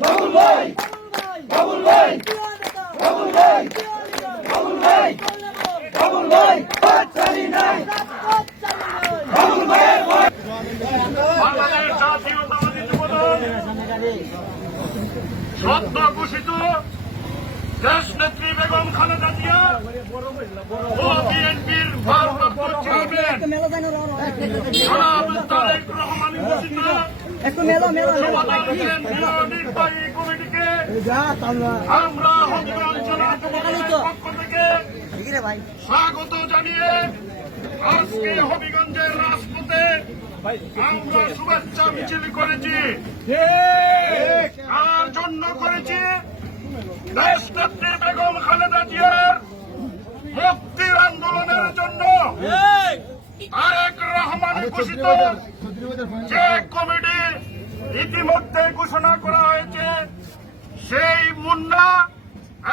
বাবুল ভাই। বাবুল ভাই। বাবুল ভাই। ঘোষিত বেগম খালেদা স্বাগত জানিয়ে আজকে হবিগঞ্জের রাজপথে আমরা শুভেচ্ছা মিছিল করেছি। কার জন্য করেছি? দেশ বেগম খালেদা জিয়ার মুক্তির আন্দোলনের জন্য তারেক রহমান ঘোষিত যে কমিটি ইতিমধ্যে ঘোষণা করা হয়েছে সেই মুন্না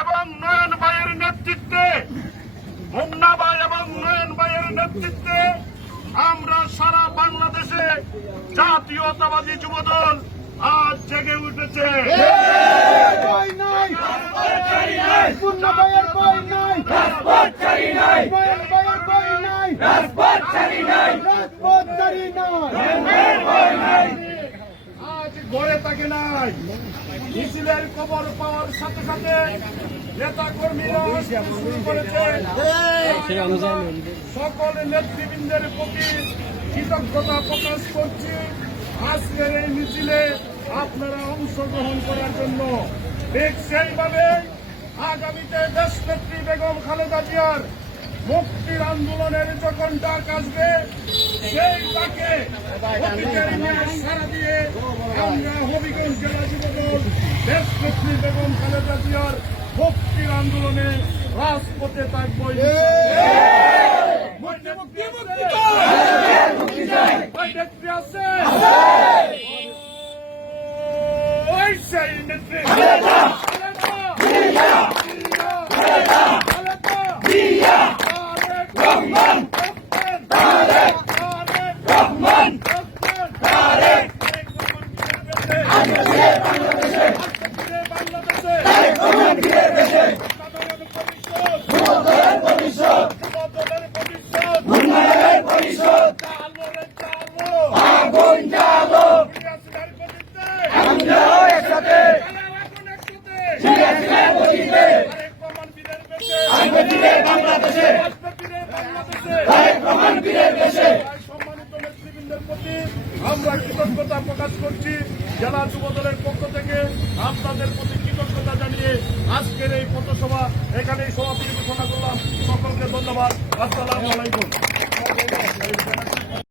এবং নয়ন ভাইয়ের নেতৃত্বে মুন্না ভাই এবং নয়ন ভাইয়ের নেতৃত্বে আমরা সারা বাংলাদেশে জাতীয়তাবাদী যুবদল আজ জেগে উঠেছে। আজ ঘরে থাকে নাই। মিছিলের খবর পাওয়ার সাথে সাথে নেতা কর্মীরা শুরু করেছে। সকল নেতৃবৃন্দের প্রতি কৃতজ্ঞতা প্রকাশ করছি। আজকের এই মিছিলে আপনারা অংশগ্রহণ করার জন্য ঠিক সেইভাবে আগামীতে দেশ নেত্রী বেগম খালেদা জিয়ার মুক্তির আন্দোলনের যখন ডাক আসবে সেই সারা দিয়ে আমরা হবিগঞ্জ জেলা যুবদল দেশ নেত্রী বেগম খালেদা জিয়ার মুক্তির আন্দোলনে রাজপথে থাকব নেত্রী আছে। নেত্রী বাংলাদেশে, তারেক রহমান বীরের দেশে। আমরা কৃতজ্ঞতা প্রকাশ করছি। জেলা যুব দলের পক্ষ থেকে আপনাদের প্রতি কৃতজ্ঞতা জানিয়ে আজকের এই পথসভা এখানেই সমাপ্তি ঘোষণা করলাম। সকলকে ধন্যবাদ। আসসালাম আলাইকুম।